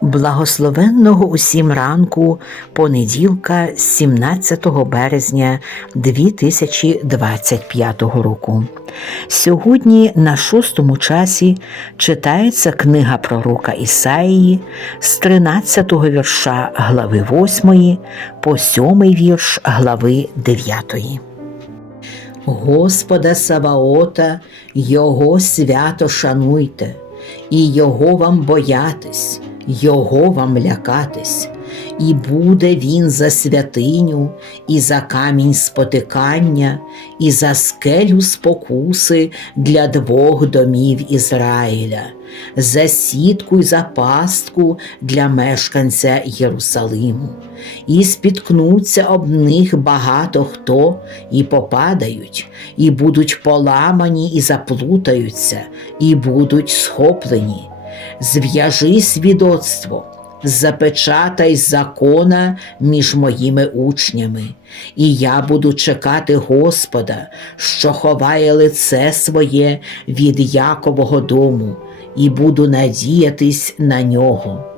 Благословенного усім ранку понеділка 17 березня 2025 року. Сьогодні на шостому часі читається книга пророка Ісаїї з 13 вірша глави 8 по 7 вірш глави 9. Господа Саваота, Його свято шануйте, і Його вам боятись, Його вам лякатись, і буде Він за святиню, і за камінь спотикання, і за скелю спокуси для двох домів Ізраїля, за сітку й за пастку для мешканця Єрусалиму. І спіткнуться об них багато хто, і попадають, і будуть поламані, і заплутаються, і будуть схоплені. Зв'яжи свідоцтво, запечатай закона між моїми учнями, і я буду чекати Господа, що ховає лице своє від Якового дому, і буду надіятись на нього.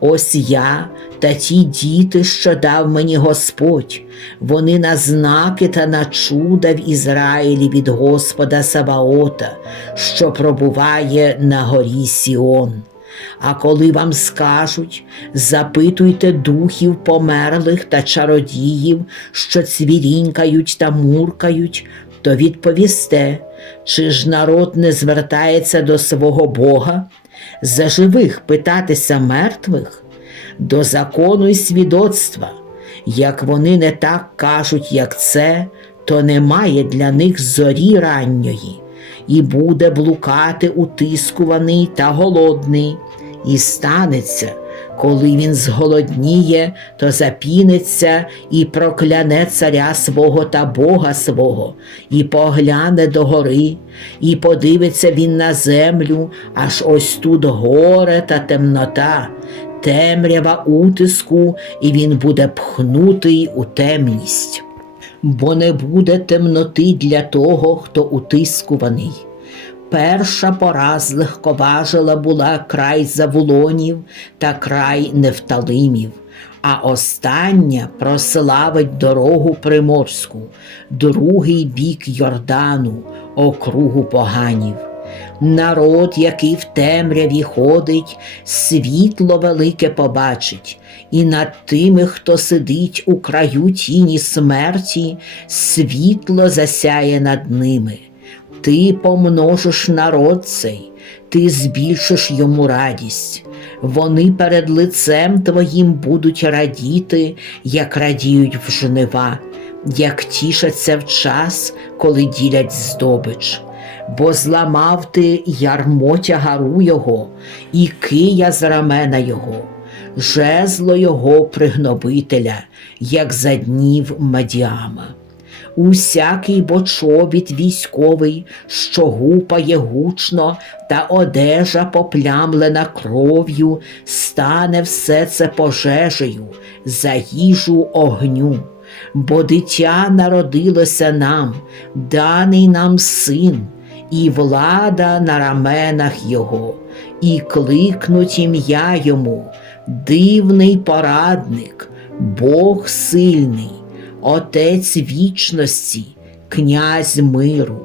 Ось я та ті діти, що дав мені Господь, вони на знаки та на чуда в Ізраїлі від Господа Саваота, що пробуває на горі Сіон. А коли вам скажуть, запитуйте духів померлих та чародіїв, що цвірінькають та муркають, то відповісте, чи ж народ не звертається до свого Бога? За живих питатися мертвих, до закону й свідоцтва. Як вони не так кажуть, як це, то немає для них зорі ранньої, і буде блукати утискуваний та голодний, і станеться, коли він зголодніє, то запінеться і прокляне царя свого та Бога свого, і погляне до гори, і подивиться він на землю, аж ось тут горе та темнота, темрява утиску, і він буде пхнутий у темність. Бо не буде темноти для того, хто утискуваний. Перша пора з легковажила була край Завулонів та край Нефталимів, а остання прославить дорогу приморську, другий бік Йордану, округу поганів. Народ, який в темряві ходить, світло велике побачить, і над тими, хто сидить у краю тіні смерті, світло засяє над ними. Ти помножиш народ цей, ти збільшиш йому радість. Вони перед лицем твоїм будуть радіти, як радіють в жнива, як тішаться в час, коли ділять здобич. Бо зламав ти ярмо тягару його, і кия з рамена його, жезло його пригнобителя, як за днів Мадіама усякий бочобіт військовий, що гупає гучно, та одежа поплямлена кров'ю, стане все це пожежею, за їжу огню. Бо дитя народилося нам, даний нам син, і влада на раменах його, і кликнуть ім'я йому, дивний порадник, Бог сильний. Отець вічності, князь миру,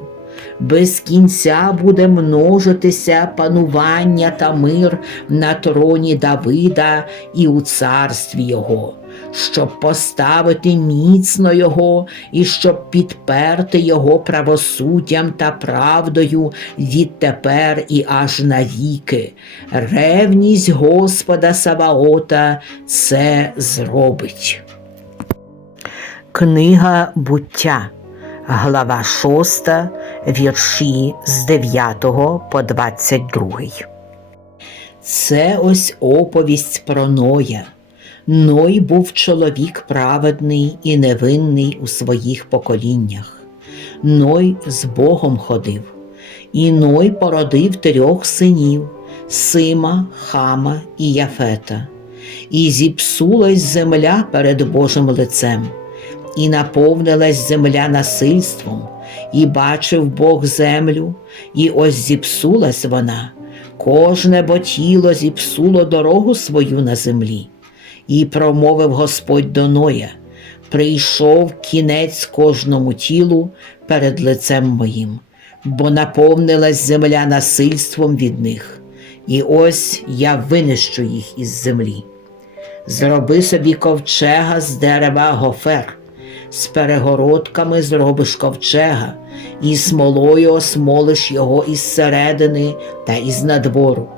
без кінця буде множитися панування та мир на троні Давида і у царстві Його, щоб поставити міцно Його і щоб підперти Його правосуддям та правдою відтепер і аж навіки. Ревність Господа Саваота це зробить. Книга буття, глава 6, вірші з 9 по 22. Це ось оповість про Ноя. Ной був чоловік праведний і невинний у своїх поколіннях. Ной з Богом ходив, і Ной породив трьох синів Сима, Хама і Яфета, і зіпсулась земля перед Божим лицем і наповнилась земля насильством, і бачив Бог землю, і ось зіпсулась вона, Кожне бо тіло зіпсуло дорогу свою на землі, і промовив Господь до Ноя, прийшов кінець кожному тілу перед лицем моїм, бо наповнилась земля насильством від них, і ось я винищу їх із землі. Зроби собі ковчега з дерева гофер, з перегородками зробиш ковчега, і смолою осмолиш його із середини та із надвору,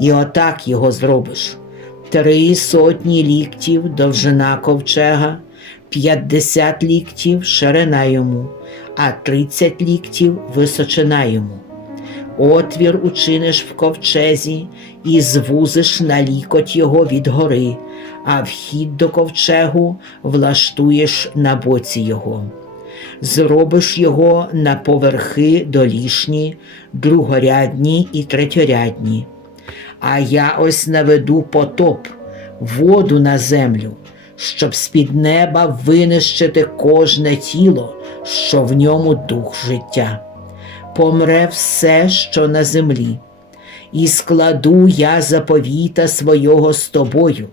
і отак його зробиш. Три сотні ліктів довжина ковчега, п'ятдесят ліктів ширина йому, а тридцять ліктів височина йому. Отвір учиниш в ковчезі і звузиш на лікоть його від гори, а вхід до ковчегу влаштуєш на боці його. Зробиш його на поверхи долішні, другорядні і третьорядні. А я ось наведу потоп, воду на землю, щоб з-під неба винищити кожне тіло, що в ньому дух життя помре все, що на землі, і складу я заповіта свого з тобою,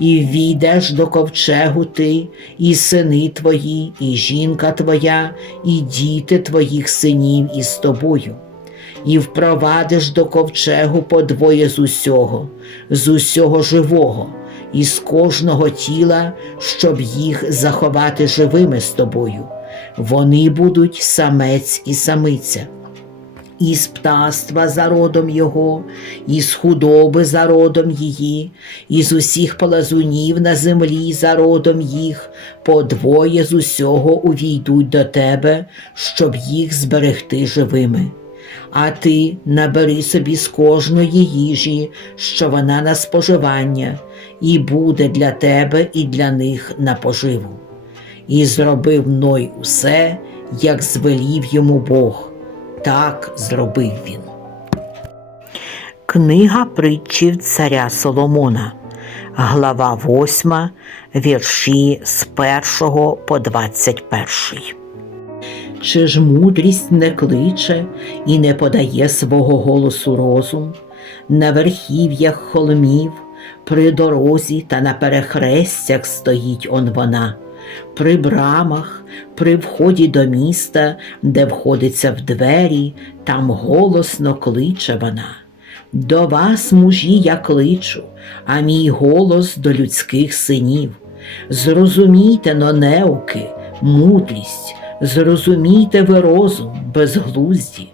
і війдеш до ковчегу ти, і сини твої, і жінка твоя, і діти твоїх синів із тобою. І впровадиш до ковчегу по двоє з усього, з усього живого, і з кожного тіла, щоб їх заховати живими з тобою. Вони будуть самець і самиця із птаства за родом його, із худоби за родом її, із усіх полазунів на землі за родом їх, по двоє з усього увійдуть до тебе, щоб їх зберегти живими. А ти набери собі з кожної їжі, що вона на споживання, і буде для тебе і для них на поживу. І зробив Ной усе, як звелів йому Бог так зробив він. Книга притчів царя Соломона, глава 8, вірші з 1 по 21. Чи ж мудрість не кличе і не подає свого голосу розум на верхів'ях холмів, при дорозі та на перехрестях стоїть он вона при брамах, при вході до міста, де входиться в двері, там голосно кличе вона. До вас, мужі, я кличу, а мій голос до людських синів. Зрозумійте, нонеуки, мудрість, зрозумійте ви розум, безглузді.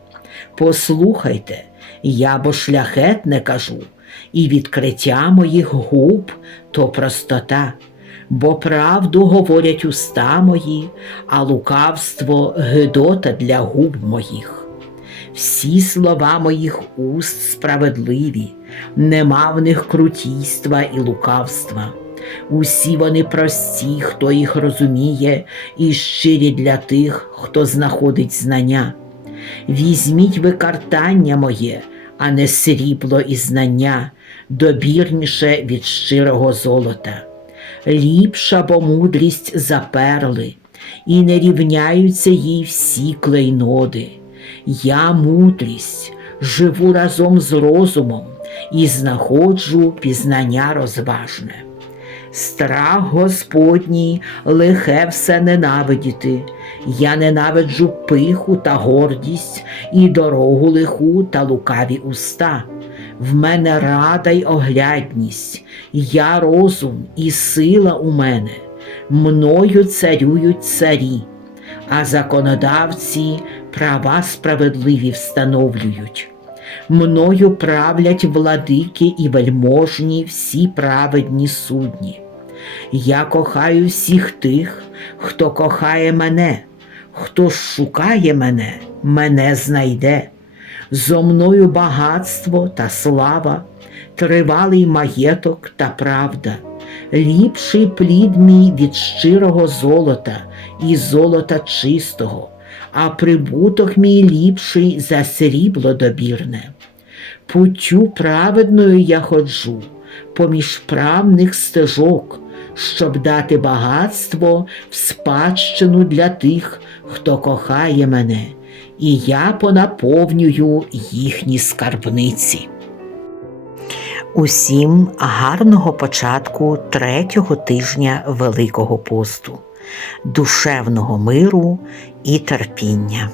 Послухайте, я бо шляхетне кажу, і відкриття моїх губ то простота бо правду говорять уста мої, а лукавство гидота для губ моїх. Всі слова моїх уст справедливі, нема в них крутійства і лукавства. Усі вони прості, хто їх розуміє, і щирі для тих, хто знаходить знання. Візьміть ви картання моє, а не срібло і знання, добірніше від щирого золота ліпша бо мудрість за перли, і не рівняються їй всі клейноди. Я мудрість, живу разом з розумом і знаходжу пізнання розважне. Страх Господній лихе все ненавидіти, я ненавиджу пиху та гордість, і дорогу лиху та лукаві уста в мене рада й оглядність, я розум і сила у мене, мною царюють царі, а законодавці права справедливі встановлюють. Мною правлять владики і вельможні всі праведні судні. Я кохаю всіх тих, хто кохає мене, хто шукає мене, мене знайде зо мною багатство та слава, тривалий маєток та правда, ліпший плід мій від щирого золота і золота чистого, а прибуток мій ліпший за срібло добірне. Путю праведною я ходжу поміж правних стежок, щоб дати багатство в спадщину для тих, хто кохає мене і я понаповнюю їхні скарбниці. Усім гарного початку третього тижня Великого посту, душевного миру і терпіння.